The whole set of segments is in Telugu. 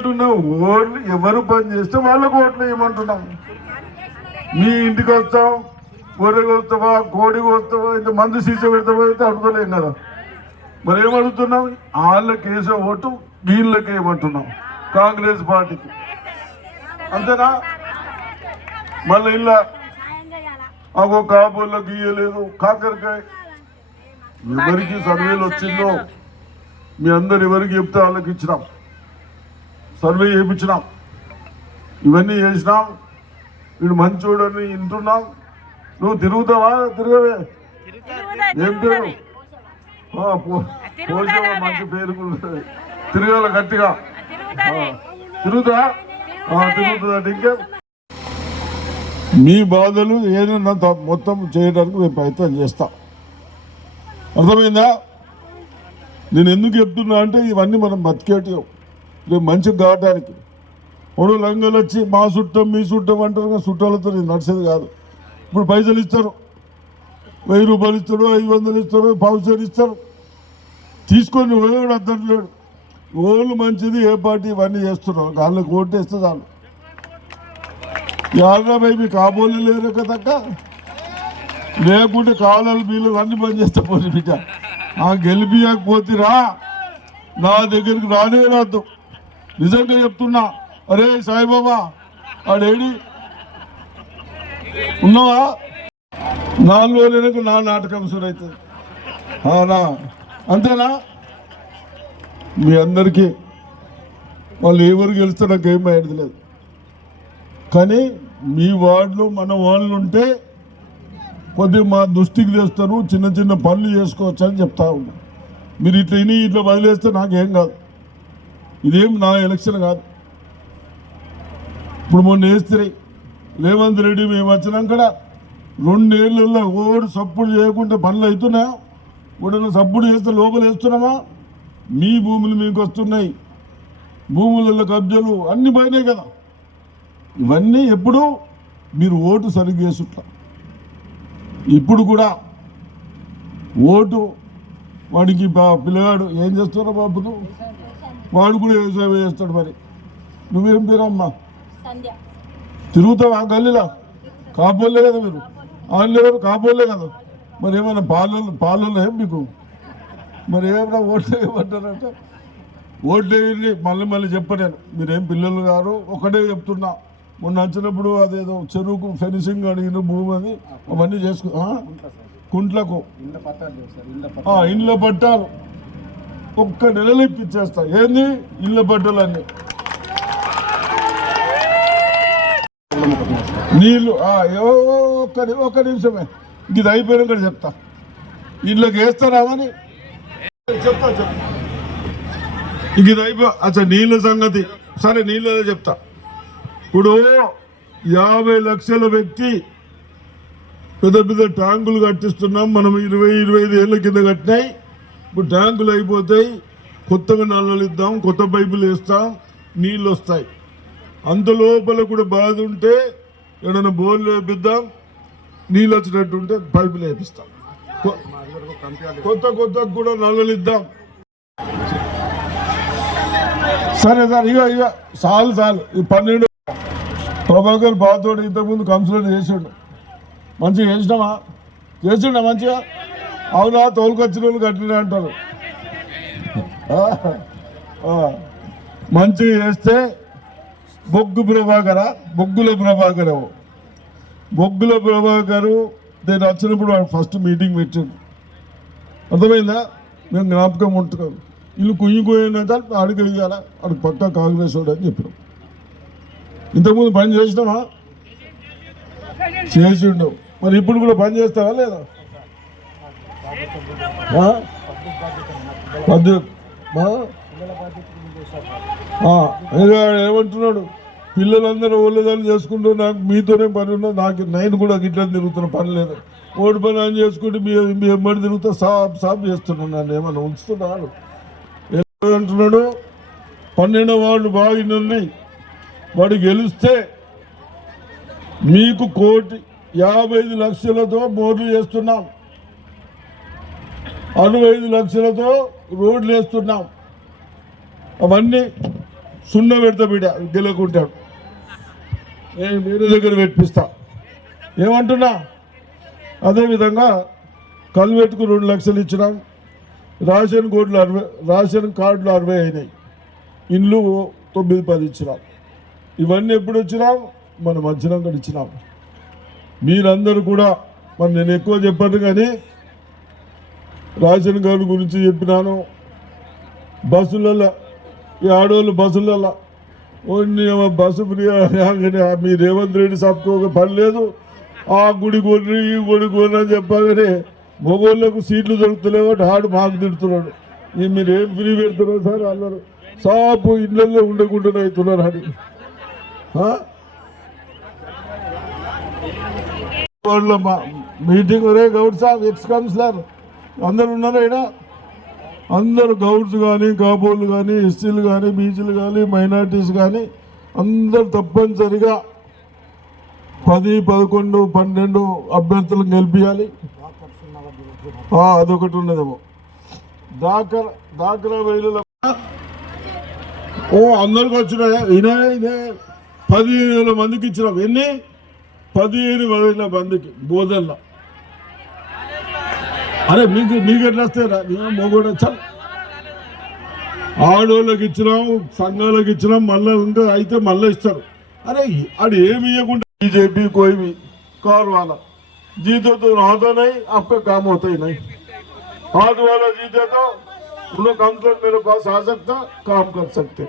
ఏమంటున్నావు? ఓట్లు ఎవరు పని చేస్తే వాళ్ళకు ఓట్లు వేయమంటున్నాం. మీ ఇంటికి వస్తాం, గొర్రెకి వస్తావా, కోడికి వస్తావా, ఇంత మంది సీస పెడతావా అయితే అడుగుతలేం కదా. మరి ఏమడుగుతున్నాం? వాళ్ళకి వేసే ఓటు వీళ్ళకి వేయమంటున్నాం, కాంగ్రెస్ పార్టీకి. అంతేనా? మళ్ళీ ఇలా అగో కాబోళ్ళకి గీయలేదు, కాకరకాయ ఎవరికి సర్వేలు వచ్చిందో మీ అందరు ఎవరికి చెప్తే వాళ్ళకి ఇచ్చినాం, సర్వే చేయించినాం, ఇవన్నీ చేసినాం. వీడు మంచోడని వింటున్నాం. నువ్వు తిరుగుతావా? తిరగవే. ఏం పేరు? పోషవ మంచి పేరు తిరగాల గట్టిగా. తిరుగుతా తిరుగుతుందంటే ఇంకే మీ బాధలు ఏదైనా మొత్తం చేయడానికి మేము ప్రయత్నం చేస్తాం. అర్థమైందా? నేను ఎందుకు చెప్తున్నా అంటే ఇవన్నీ మనం బతికేటి రేపు మంచిగా కావడానికి. ఒడు లంగలు వచ్చి మా చుట్టం మీ చుట్టం అంటారు, చుట్టాలతో నడిచేది కాదు. ఇప్పుడు పైసలు ఇస్తారు, 1000 రూపాయలు ఇస్తాడు, 500 ఇస్తాడు, పావుసేరు ఇస్తారు, తీసుకొని ఓడు అద్దట్లేడు. ఓళ్ళు మంచిది ఏ పార్టీ ఇవన్నీ చేస్తున్నారు, వాళ్ళకి ఓటు వేస్తే చాలు. యాభై మీకు కాబోలే లేరు కదక్క, లేకుంటే కాలాలు బీలు అన్ని బంద్ చేస్తే పోనీ బిడ్డ. గెలిపియకపోతేరా నా దగ్గరికి రానే రాద్దు. నిజంగా చెప్తున్నా. అరే సాయిబాబా ఆడేడి ఉన్నావా? 4 రోజులకు నా నాటకం సురైతుంది. అవునా? అంతేనా? మీ అందరికీ వాళ్ళు ఎవరు గెలిస్తే నాకు ఏం అయ్యేది లేదు. కానీ మీ వార్డులో మన వాళ్ళు ఉంటే కొద్దిగా మా దృష్టికి తెస్తారు, చిన్న చిన్న పనులు చేసుకోవచ్చు అని చెప్తా ఉన్నా. మీరు ఇట్లా వదిలేస్తే నాకేం కాదు. ఇదేం నా ఎలక్షన్ కాదు. ఇప్పుడు మొన్న వేస్తే రేవంత్ రెడ్డి మేము వచ్చినాక 2 ఏళ్ళల్లో ఓడు సప్పుడు చేయకుండా పనులు అవుతున్నాయా? ఓడన్నా సప్పుడు చేస్తే లోపల వేస్తున్నామా? మీ భూములు మీకు వస్తున్నాయి, భూములలో కబ్జాలు అన్నీ పోయినాయి కదా. ఇవన్నీ ఎప్పుడు మీరు ఓటు సరిగ్గా చేసుట్లా. ఇప్పుడు కూడా ఓటు వాడికి పిల్లగాడు ఏం చేస్తారో బాబును, వాడు కూడా వ్యవసాయం చేస్తాడు. మరి నువ్వేం పేరమ్మా? తిరుగుతావా గల్లీలా? కాబోలే కదా మీరు, వాళ్ళు ఎవరు కాబోలే కదా. మరి ఏమైనా పాలల్లో ఏం మీకు? మరి ఏమైనా ఓట్లు వేయమంటారంట? ఓట్లు వేయండి. మళ్ళీ చెప్పలేను, మీరేం పిల్లలు గారు. ఒకటే చెప్తున్నా, మొన్న వచ్చినప్పుడు అదేదో చెరువుకు ఫెన్సింగ్ అడిగిన భూమి అని అవన్నీ కుంట్లకు ఇండ్ల పట్టాలు ఒక్క నెలలో ఇప్పించేస్తా. ఏంది ఇళ్ళ పట్టాలన్నీ, నీళ్ళు ఒక్క నిమిషమే, ఇది అయిపోయినాక చెప్తా. ఇళ్ళకి వేస్తారామని చెప్తా. ఇది అయిపో అచ్చా నీళ్ళ సంగతి సరే, నీళ్ళదే చెప్తా. ఇప్పుడు 50 లక్షల వ్యక్తి పెద్ద ట్యాంకులు కట్టిస్తున్నాం మనం. 20-25 ఏళ్ళ కింద కట్టినాయి. ఇప్పుడు ట్యాంకులు అయిపోతాయి, కొత్తగా నల్లలు ఇద్దాం, కొత్త పైపులు వేస్తాం, నీళ్ళు వస్తాయి. అంత లోపల కూడా బాధ ఉంటే ఏదైనా బోర్లు వేపిద్దాం, నీళ్ళు వచ్చినట్టు ఉంటే పైపులు వేపిస్తాం, కొత్త కూడా నల్లలు ఇద్దాం. సరే సార్, ఇక చాలు. ఈ 12 ప్రభాకర్ బాతోడు ఇంతకుముందు కౌన్సిలర్ చేసిండు, మంచిగా చేసిండా మంచిగా? అవునా? తోలుకొచ్చిన వాళ్ళు కట్టిన అంటారు. మంచిగా చేస్తే బొగ్గుల ప్రభాకరు నేను వచ్చినప్పుడు వాడు ఫస్ట్ మీటింగ్ పెట్టాడు. అర్థమైందా? మేము జ్ఞాపకం ఉంటున్నాం. ఇల్లు కుయ్యిపోయినంత అడిగి వెయ్యాలా, అడిగి పక్కా కాంగ్రెస్ వాడు అని చెప్పినాం. ఇంతకుముందు పని చేసినామా? చేసిండవు. మరి ఇప్పుడు కూడా పని చేస్తావా లేదా? ఏమంటున్నాడు? పిల్లలందరూ ఓళ్ళదాన్ని చేసుకుంటూ నాకు మీతోనే పని ఉన్నా, నేను కూడా గిట్లా తిరుగుతున్న పని లేదు. ఓడి పని అని చేసుకుంటే మీ ఎమ్మడి తిరుగుతా సాప్ చేస్తున్నాను. నన్ను ఏమన్నా ఉంచుతున్నాను అంటున్నాడు. 12వ వార్డు బాగా వాడు గెలిస్తే మీకు 1,55 లక్షలతో బోర్లు చేస్తున్నాం, 65 లక్షలతో రోడ్లు వేస్తున్నాం. అవన్నీ సున్న పెడతా బిడ్డ గెలుకుంటాడు. నేను మీరు దగ్గర పెట్టిస్తా ఏమంటున్నా. అదేవిధంగా కల్వెట్టుకు 2 లక్షలు ఇచ్చినాం. రేషన్ కార్డులు 60 అయినాయి. ఇండ్లు 9-10 ఇచ్చినాం. ఇవన్నీ ఎప్పుడు వచ్చినాం? మనం వచ్చినాక ఇచ్చినాం. మీరందరూ కూడా మరి నేను ఎక్కువ చెప్పాను కానీ రేషన్ కార్డు గురించి చెప్పినాను. బస్సులలో ఈ ఆడవాళ్ళు బస్సులలో బస్సు ఫ్రీ మీ రేవంత్ రెడ్డి సాబ్కు ఒక పని లేదు. ఆ గుడి కొర్రి ఈ గుడి కొర్రి అని చెప్పగానే మగోళ్ళకు సీట్లు దొరుకుతలేవు. ఆడు మాకు తిడుతున్నాడు. మీరేం ఫ్రీ పెడుతున్నారు సార్ అన్నారు. సాపు ఇళ్ళల్లో ఉండకుండా అవుతున్నారు అని మీటింగ్. ఒరే గౌడ్ సాబ్ ఎక్స్ కౌన్సిలర్ అందరు ఉన్నారు ఇక్కడ. అందరు గౌడ్స్ కానీ కాబోళ్ళు కానీ ఎస్సీలు కానీ బీసీలు కానీ మైనార్టీస్ కానీ అందరు తప్పనిసరిగా 10, 11, 12 అభ్యర్థులను గెలిపించాలి. అదొకటి ఉన్నదేమో దాకరా వేలు అందరికి వచ్చినాయా? ఈయన 15,000 మందికి ఇచ్చినాం. ఎన్ని? 15,000 మందికి బోధనలో. అరే మీకు ఎట్లా వస్తారా? మొగోడు చల్ ఆడోళ్ళకి ఇచ్చినాం, సంఘాలకు ఇచ్చినాం. మళ్ళీ ఇంకా అయితే మళ్ళీ ఇస్తారు. अरे अरे बीजेपी कोई भी कार वाला जीते तो आता नहीं, आपका काम होता ही नहीं। हाथ वाला जीते तो उन लोग काउंसलर मेरे पास आ सकता, काम कर सकते।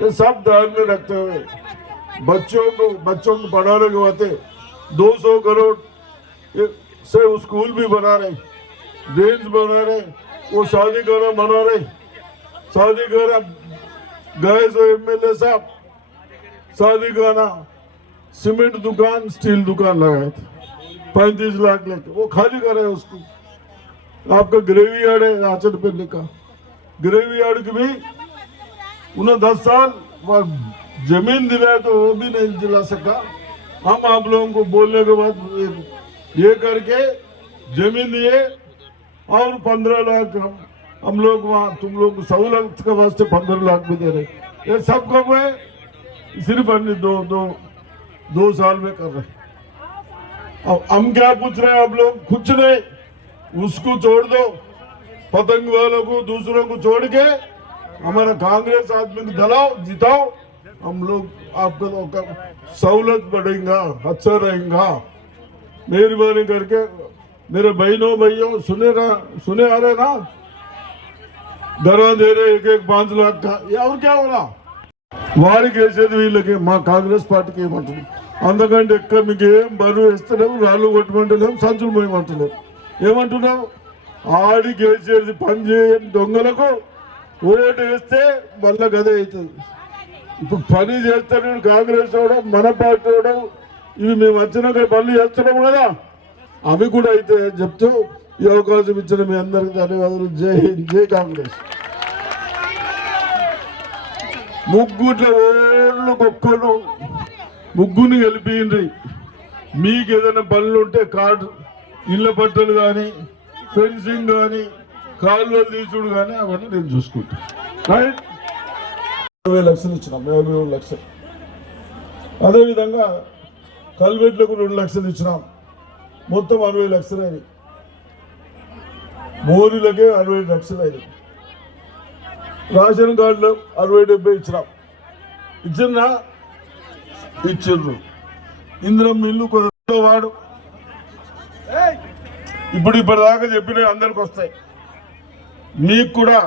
ये सब ध्यान में रखते हुए बच्चों को पढ़ाने के वास्ते 200 करोड़ से स्कूल भी बना रहे, रेंज बना रहे, वो शादी करना बना रहे, शादी करना गए सो एमएलए साहब शादी करना सीमेंट दुकान स्टील दुकान लगाए थे 35 लाख लेके, वो खाली करे उसको। आपका ग्रेवी यार्ड है आचल पे लिखा, ग्रेवी यार्ड की भी उन्हें 10 साल जमीन दिलाए तो वो भी नहीं दिला सका। हम आप लोगों को बोलने के बाद ये करके जमीन दिए और 15 लाख हम लोग वहाँ तुम लोग सहूलत के वास्ते 15 लाख भी दे रहे। ये सब कब है? सिर्फ अन्य दो साल में कर रहे। अब हम क्या पूछ रहे हैं? आप लोग कुछ नहीं, उसको छोड़ दो, पतंग वालों को दूसरों को छोड़ के हमारा कांग्रेस आदमी को दलाओ, जिताओ, हम लोग आपका लोग का सहूलत बढ़ेगा, अच्छा रहेगा। मेहरबानी करके मेरे बहनों सुने आ रहे ना, दरवा दे रहे 1-5 लाख का, ये और क्या हो रहा? వారికి వేసేది వీళ్ళకి, మా కాంగ్రెస్ పార్టీకి ఏమంటుంది? అందుకంటే ఎక్కడ మీకు ఏం బరువు వేస్తలేవు, రాళ్ళు కొట్టమంటలేము, సంచులు పోయమంటలేము. ఏమంటున్నావు? ఆడికి వేసేది పని చేయని దొంగలకు ఓటు వేస్తే మళ్ళా గదే అవుతుంది. ఇప్పుడు పని చేస్తాడు కాంగ్రెస్ అవడం, మన పార్టీ అవడం, ఇవి మేము వచ్చినాక పనులు చేస్తున్నాము కదా, అవి కూడా అయితే చెప్తూ ఈ అవకాశం ఇచ్చిన మీ అందరికీ ధన్యవాదాలు. జై హింద్, జై కాంగ్రెస్. ముగ్గుట్ల ఒక్కరు ముగ్గురిని గెలిపిండ్రి. మీకు ఏదైనా పనులు ఉంటే కార్డు ఇళ్ళ పట్టలు కానీ ఫెన్సింగ్ కానీ కాలువలు తీసుడు కానీ అవన్నీ నేను చూసుకుంటాను. రైట్? 20 లక్షలు ఇచ్చినాం, 52 లక్షలు. అదేవిధంగా కల్వెట్లకు 2 లక్షలు ఇచ్చినాం, మొత్తం 60 లక్షలు అయినాయి. మోరీలకే 60 లక్షలు అయినాయి. రేషన్ కార్డులో 60-70 ఇచ్చినాం. ఇచ్చిండ్రు. ఇంద్రం ఇల్లు కొద్దిగా వాడు ఇప్పటిదాకా చెప్పినవి అందరికి వస్తాయి. మీకు కూడా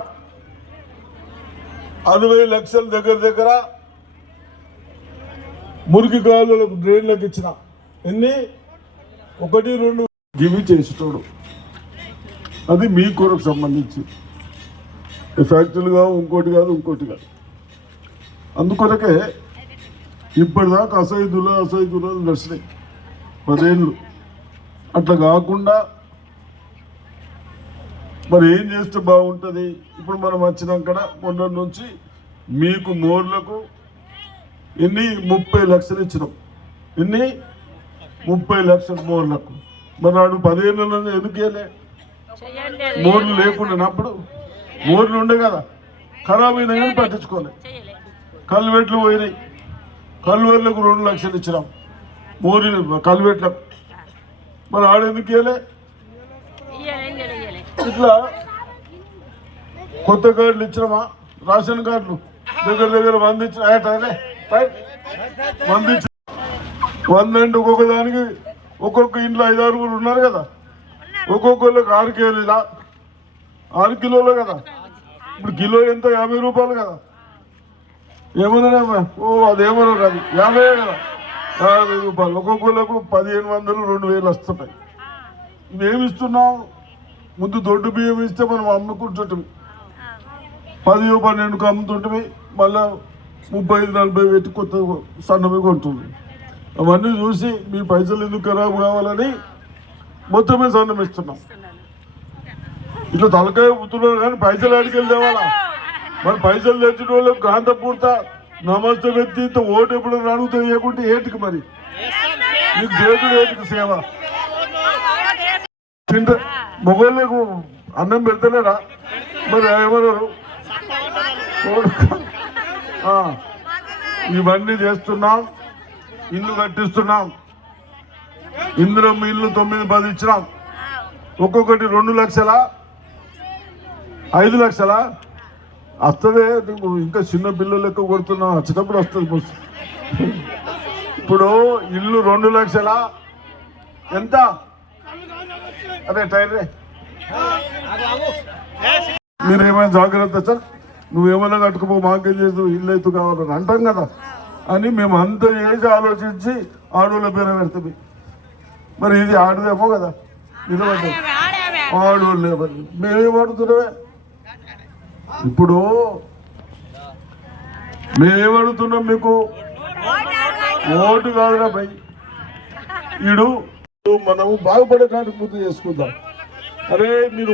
60 లక్షల దగ్గర మురికి కాలువలకు డ్రైన్లకు ఇచ్చిన. ఎన్ని? 1-2 గివి చేసేటోడు. అది మీ కొరకు సంబంధించి ఫ్యాక్టరీలు కాదు, ఇంకోటి కాదు. అందుకొరకే ఇప్పటిదాకా అసైదులు నడిచినాయి 10 ఏళ్ళు. అట్లా కాకుండా మరి ఏం చేస్తే బాగుంటుంది? ఇప్పుడు మనం వచ్చినాక మొన్న నుంచి మీకు మోర్లకు 30 లక్షలు ఇచ్చినాం. 30 లక్షల మోర్లకు. మరి నాడు 10 ఏళ్ళలో ఎందుకు వేయలే? మోర్లు లేకుండా అప్పుడు మోర్లు ఉండే కదా, ఖరాబ్ అయినా కానీ పట్టించుకోలే. కల్వెట్లు పోయినాయి. కల్వెట్లకు 2 లక్షలు ఇచ్చినాం మోరీ కల్వెట్లకు. మరి ఆడెందుకు ఇవ్వలే? ఇట్లా కొత్త కార్డులు ఇచ్చినామా? రేషన్ కార్డులు దగ్గర 100 ఇచ్చిన 100 ఇచ్చిన 100 అంటే ఒక్కొక్క దానికి ఒక్కొక్క ఇంట్లో 5-6 ఉన్నారు కదా. ఒక్కొక్కళ్ళకి 6 కిలోలు 6 కిలోలు కదా. ఇప్పుడు కిలో ఎంత? 50 రూపాయలు కదా. ఏమన్నా అదేమన్నా కాదు 50 కదా. 50 రూపాయలు ఒక్కొక్కళ్ళకు 1500 2000 వస్తున్నాయి. మేము ఇస్తున్నాం. ముందు దొడ్డు బియ్యం ఇస్తే మనం అమ్ముకుంటుంటాం 10-12కు అమ్ముతుంటే మళ్ళా 35-40 పెట్టి కొత్త సన్నవి కొంటుంది. అవన్నీ చూసి మీ పైసలు ఎందుకు ఖరాబు కావాలని మొత్తమే సన్నం ఇస్తున్నాం. ఇట్లా తలకాయ పుత్తున్నారు కానీ పైసలు అడికెళ్ళి తేవాలా? మరి పైసలు తెచ్చిన వాళ్ళకి గాంధ పూర్త నమస్తే వ్యక్తి ఓటు ఎప్పుడు అడుగుతా ఇవ్వకుంటే ఏటికి మరి నీకు దేవుడు ఏటికి సేవ? మొగోళ్ళకు అన్నం పెడతలేరా? మరి ఏమన్నారు? ఇవన్నీ చేస్తున్నాం. ఇల్లు కట్టిస్తున్నాం. ఇందులో మీ ఇల్లు 9-10 ఇచ్చినాం. ఒక్కొక్కటి 2 లక్షలా 5 లక్షలా వస్తుంది. నువ్వు ఇంకా చిన్న బిల్లు లెక్క కొడుతున్నావు. వచ్చినప్పుడు వస్తుంది. ఇప్పుడు ఇల్లు 2 లక్షలా ఎంత? అదే టైరే మీరేమైనా జాగ్రత్త సార్, నువ్వేమైనా కట్టుకుపో, మాకేం చేస్తూ ఇల్లు ఎత్తు కావాలని అంటాం కదా అని మేము అంత చేసి ఆలోచించి ఆడోళ్ళ పేరు పెడతాం. మరి ఇది ఆడదేమో కదా, నిలబడ్డా ఆడోళ్ళే. మరి మేమేం అడుగుతున్నామే? ఇప్పుడు మేమేమడుగుతున్నాం? మీకు ఓటు కాదురా భయ్. ఈడు మనము బాగుపడటానికి ముందు చేసుకుందాం. అరే మీరు